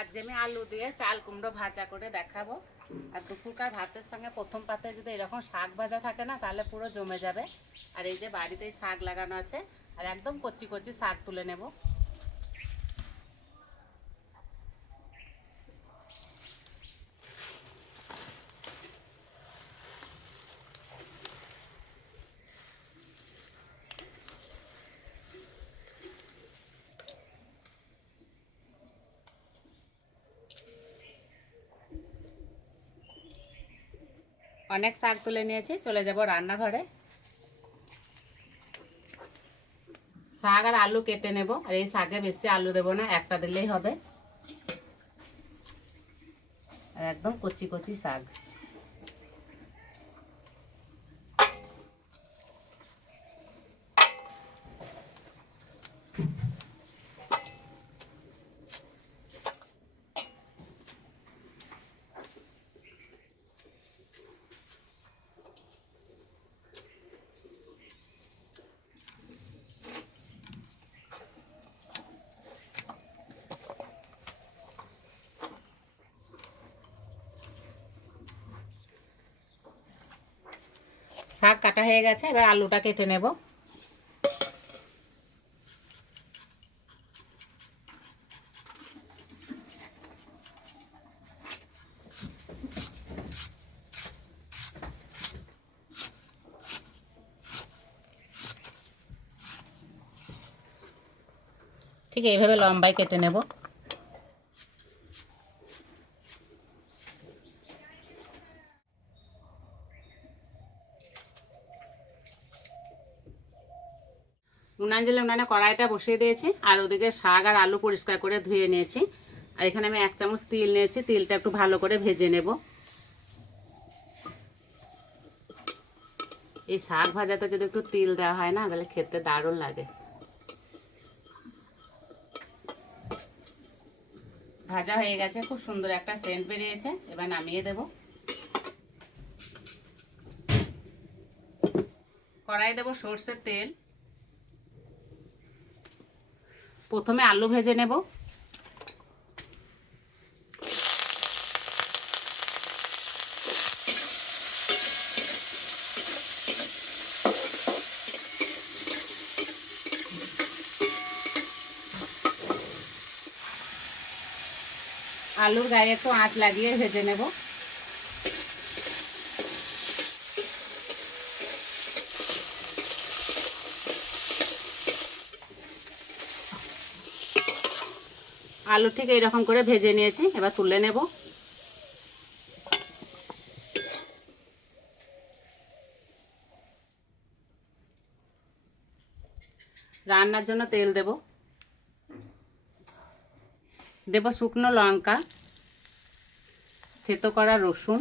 আজকে আমি আলু দিয়ে চাল কুমড়ো ভাজা করে দেখাবো। আর দুপুরকার ভাতের সঙ্গে প্রথম পাতে যদি এরকম শাক ভাজা থাকে না তাহলে পুরো জমে যাবে। আর এই যে বাড়িতেই শাক লাগানো আছে আর একদম কচি কচি শাক তুলে নেব। অনেক শাক তুলে নিয়েছি, চলে যাব রান্নাঘরে। শাক আর আলু কেটে নেব। আর এই শাকে বেশি আলু দেবো না, একটা দিলেই হবে। আর একদম কচি কচি শাক। শাক কাটা হয়ে গেছে, এবার আলুটা কেটে নেব। ঠিক এইভাবে লম্বায় কেটে নেব। উনানে কড়াইটা বসিয়ে দিয়েছি আর ওদিকে শাক আর আলু পরিষ্কার করে ধুয়ে নিয়েছি। আর এখানে আমি 1 চামচ তিল নিয়েছি, তিলটা একটু ভালো করে ভেজে নেব। এই শাক ভাজাতে যদি একটু তিল দেওয়া হয় না তাহলে খেতে দারুণ লাগে। ভাজা হয়ে গেছে, খুব সুন্দর একটা সেন্ট বেরিয়েছে। এবার নামিয়ে দেব। কড়াই দেব সরষের তেল। প্রথমে আলু ভেজে নেব। আলুর গায়ে একটু আঁচ লাগিয়ে ভেজে নেব। আলু ঠিক এইরকম করে ভেজে নিয়েছি, এবার তুলে নেব। রান্নার জন্য তেল দেব। দেব শুকনো লঙ্কা, থেতো করা রসুন,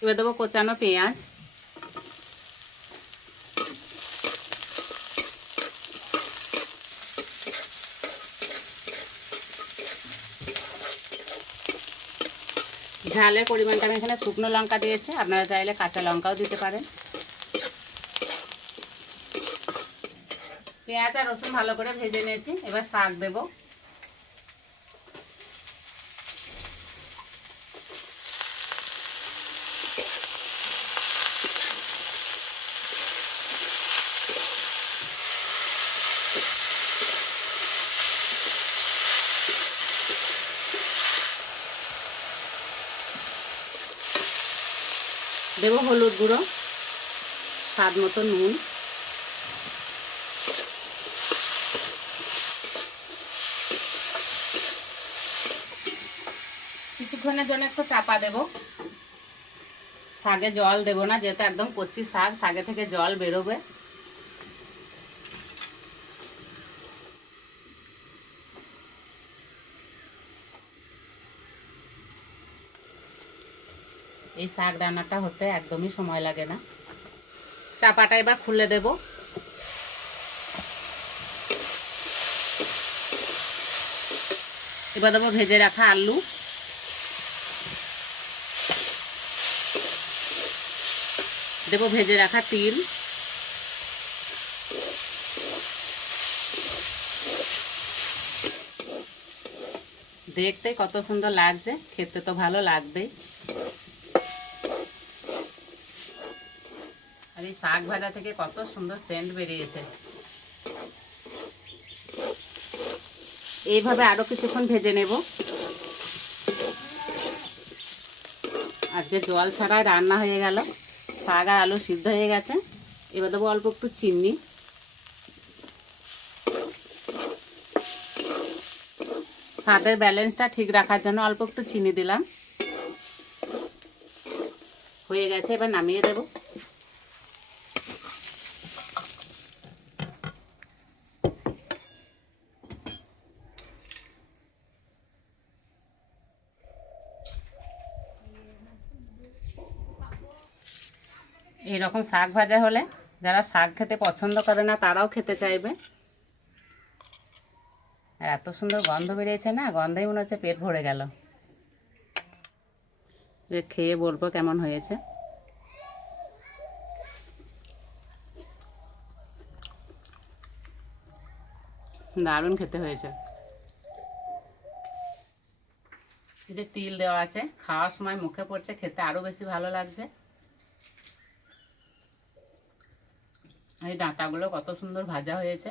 এবার দেবো কোচানো পেঁয়াজ, ঝালের পরিমাণটা আমি এখানে শুকনো লঙ্কা দিয়েছি, আপনারা চাইলে কাঁচা লঙ্কাও দিতে পারেন। পেঁয়াজ আর রসুন ভালো করে ভেজে নিয়েছি, এবার শাক দেব। দেব হলুদ গুঁড়ো, স্বাদ মতো নুন, কিছুক্ষণের জন্য একটু চাপা দেব। শাকে জল দেব না, যেহেতু একদম কচি শাক, শাকে থেকে জল বেরোবে। এই শাক রান্নাটা হতে একদমই সময় লাগে না। চাপাটা এবার খুলে দেব। এবার দেবো ভেজে রাখা আলু, দেবো ভেজে রাখা তিল, দেখতে কত সুন্দর লাগছে, খেতে তো ভালো লাগবেই। আর এই শাক ভাজা থেকে কত সুন্দর সেন্ট বেরিয়েছে। এইভাবে আরও কিছুক্ষণ ভেজে নেব। আজকে জল ছাড়াই রান্না হয়ে গেল, শাক আর আলু সিদ্ধ হয়ে গেছে। এবার দেবো অল্প একটু চিনি। স্বাদের ব্যালেন্সটা ঠিক রাখার জন্য অল্প একটু চিনি দিলাম। হয়ে গেছে, এবার নামিয়ে দেব। এইরকম শাক ভাজা হলে যারা শাক খেতে পছন্দ করে না তারাও খেতে চাইবে। আর এত সুন্দর গন্ধ বেরিয়েছে না, গন্ধেই মনে হচ্ছে পেট ভরে গেল। খেয়ে বলবো কেমন হয়েছে। দারুণ খেতে হয়েছে। এই যে তিল দেওয়া আছে, খাওয়ার সময় মুখে পড়ছে, খেতে আরও বেশি ভালো লাগছে। এই ডাঁটাগুলো কত সুন্দর ভাজা হয়েছে।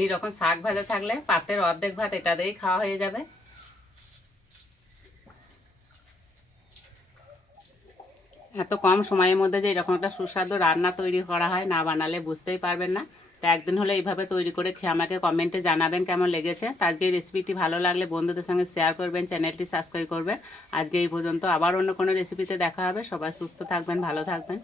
এইরকম শাক ভাজা থাকলে পাতের অর্ধেক ভাত এটা দিয়েই খাওয়া হয়ে যাবে। এত কম সময়ের মধ্যে যে এরকম একটা সুস্বাদু রান্না তৈরি করা হয়, না বানালে বুঝতেই পারবেন না। তো একদিন হলে এইভাবে তৈরি করে খেয়ে আমাকে কমেন্টে জানাবেন কেমন লেগেছে। তো আজকে এই রেসিপিটি ভালো লাগলে বন্ধুদের সঙ্গে শেয়ার করবেন, চ্যানেলটি সাবস্ক্রাইব করবেন। আজকে এই পর্যন্ত, আবার অন্য কোনো রেসিপিতে দেখা হবে। সবাই সুস্থ থাকবেন, ভালো থাকবেন।